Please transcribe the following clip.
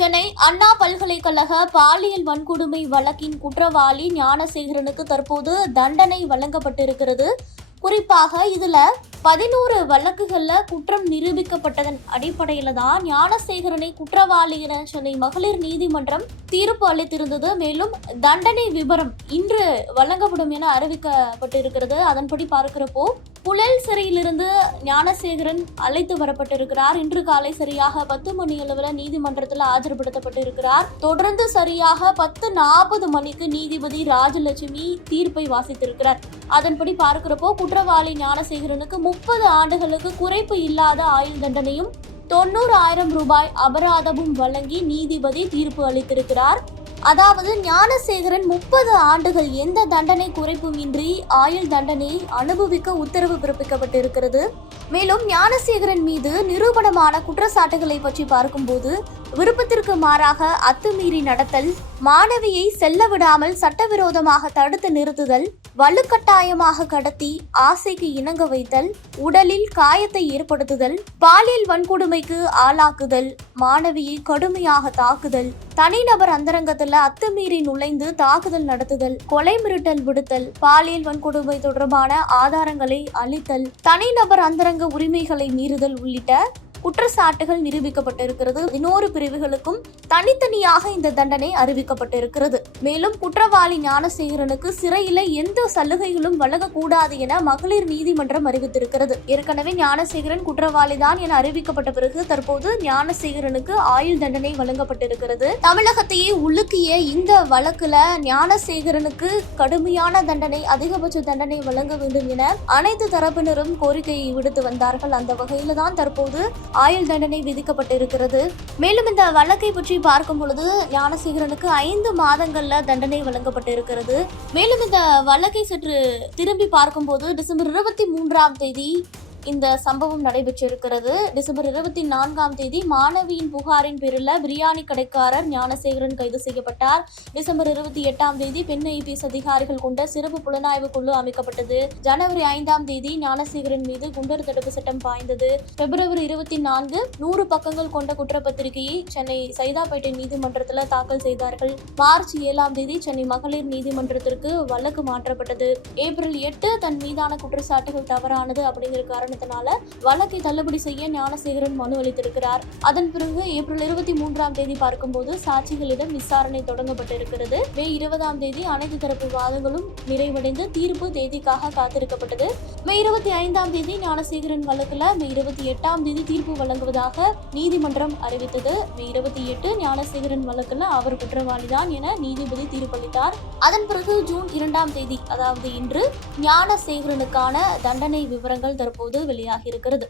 சென்னை அண்ணா பல்கலைக்கழக பாலியல் வன்கொடுமை வழக்கின் குற்றவாளி ஞானசேகரனுக்கு தற்போது தண்டனை வழங்கப்பட்டிருக்கிறது. குறிப்பாக இதுல பதினோரு வழக்குகள்ல குற்றம் நிரூபிக்கப்பட்டதன் அடிப்படையில தான் ஞானசேகரனை குற்றவாளி என சென்னை மகளிர் நீதிமன்றம் தீர்ப்பு அளித்திருந்தது. மேலும் தண்டனை விபரம் இன்று வழங்கப்படும் என அறிவிக்கப்பட்டிருக்கிறது. அதன்படி பார்க்கிறப்போ புழல் சிறையிலிருந்து ஞானசேகரன் அழைத்து வரப்பட்டிருக்கிறார். இன்று காலை சரியாக பத்து மணி அளவில் நீதிமன்றத்தில் ஆஜர்படுத்தப்பட்டிருக்கிறார். தொடர்ந்து சரியாக பத்து நாற்பது மணிக்கு நீதிபதி ராஜலட்சுமி தீர்ப்பை வாசித்திருக்கிறார். அதன்படி பார்க்கிறப்போ குற்றவாளி ஞானசேகரனுக்கு முப்பது ஆண்டுகளுக்கு குறைப்பு இல்லாத ஆயுள் தண்டனையும் தொண்ணூறு ஆயிரம் ரூபாய் அபராதமும் வழங்கி நீதிபதி தீர்ப்பு அளித்திருக்கிறார். அதாவது ஞானசேகரன் முப்பது ஆண்டுகள் எந்த தண்டனை குறைப்பும் இன்றி ஆயுள் தண்டனையை அனுபவிக்க உத்தரவு பிறப்பிக்கப்பட்டிருக்கிறது. மேலும் ஞானசேகரன் மீது நிரூபணமான குற்றச்சாட்டுகளை பற்றி பார்க்கும்போது விருப்பத்திற்கு மாறாக அத்துமீறி நடத்தல் மாணவியை செல்ல விடாமல் சட்டவிரோதமாக தடுத்து நிறுத்துதல் வலுக்கட்டாயமாக கடத்தி ஆசைக்கு இணங்க வைத்தல் உடலில் காயத்தை ஏற்படுத்துதல் பாலியல் வன்கொடுமைக்கு ஆளாக்குதல் மாணவியை கடுமையாக தாக்குதல் தனிநபர் அந்தரங்கத்துல அத்துமீறி நுழைந்து தாக்குதல் நடத்துதல் கொலை மிரட்டல் விடுத்தல் பாலியல் வன்கொடுமை தொடர்பான ஆதாரங்களை அளித்தல் தனிநபர் அந்தரங்க உரிமைகளை மீறுதல் உள்ளிட்ட குற்றச்சாட்டுகள் நிரூபிக்கப்பட்டிருக்கிறது. பதினோரு பிரிவுகளுக்கும் தனித்தனியாக இந்த தண்டனை அறிவிக்கப்பட்டிருக்கிறது. மேலும் குற்றவாளி ஞானசேகரனுக்கு சிறையில எந்த சலுகைகளும் வழங்கக்கூடாது என மகளிர் நீதிமன்றம் அறிவித்திருக்கிறது. ஏற்கனவே ஞானசேகரன் குற்றவாளிதான் என அறிவிக்கப்பட்ட பிறகு தற்போது ஞானசேகரனுக்கு ஆயுள் தண்டனை வழங்கப்பட்டிருக்கிறது. தமிழகத்தையே உலுக்கிய இந்த வழக்குல ஞானசேகரனுக்கு கடுமையான தண்டனை அதிகபட்ச தண்டனை வழங்க வேண்டும் என அனைத்து தரப்பினரும் கோரிக்கையை விடுத்து வந்தார்கள். அந்த வகையில தான் தற்போது ஆயுள் தண்டனை விதிக்கப்பட்டிருக்கிறது. மேலும் இந்த வழக்கை பற்றி பார்க்கும் பொழுது ஞானசேகரனுக்கு ஐந்து மாதங்கள்ல தண்டனை வழங்கப்பட்டிருக்கிறது. மேலும் இந்த வழக்கை சற்று திரும்பி பார்க்கும்போது டிசம்பர் இருபத்தி மூன்றாம் தேதி இந்த சம்பவம் நடைபெற்றிருக்கிறது. டிசம்பர் இருபத்தி நான்காம் தேதி மாணவியின் புகாரின் பேரில் பிரியாணி கடைக்காரர் ஞானசேகரன் கைது செய்யப்பட்டார். டிசம்பர் இருபத்தி எட்டாம் தேதி பெண் ஐபிஎஸ் அதிகாரிகள் கொண்ட சிறப்பு புலனாய்வு குழு அமைக்கப்பட்டது. ஜனவரி ஐந்தாம் தேதி ஞானசேகரன் மீது குண்டர் தடுப்பு சட்டம் பாய்ந்தது. பிப்ரவரி இருபத்தி நான்கு நூறு பக்கங்கள் கொண்ட குற்றப்பத்திரிகையை சென்னை சைதாப்பேட்டை நீதிமன்றத்தில் தாக்கல் செய்தார்கள். மார்ச் ஏழாம் தேதி சென்னை மகளிர் நீதிமன்றத்திற்கு வழக்கு மாற்றப்பட்டது. ஏப்ரல் எட்டு தன் மீதான குற்றச்சாட்டுகள் தவறானது அப்படிங்கிற காரணம் காரணத்தினால வழக்கை தள்ளுபடி செய்ய ஞானசேகரன் மனு அளித்திருக்கிறார். அதன் பிறகு ஏப்ரல் இருபத்தி மூன்றாம் தேதி பார்க்கும்போது சாட்சிகளிடம் விசாரணை தொடங்கப்பட்டிருக்கிறது. மே இருபதாம் தேதி அனைத்து தரப்பு வாதங்களும் நிறைவடைந்து தீர்ப்பு தேதிக்காக காத்திருக்கப்பட்டது. மே இருபத்தி ஐந்தாம் தேதி ஞானசேகரன் வழக்குல மே இருபத்தி எட்டாம் தேதி தீர்ப்பு வழங்குவதாக நீதிமன்றம் அறிவித்தது. மே இருபத்தி எட்டு ஞானசேகரன் வழக்குல அவர் குற்றவாளிதான் என நீதிபதி தீர்ப்பளித்தார். அதன் பிறகு ஜூன் இரண்டாம் தேதி அதாவது இன்று ஞானசேகரனுக்கான தண்டனை விவரங்கள் தற்போது வெளியாகியிருக்கிறது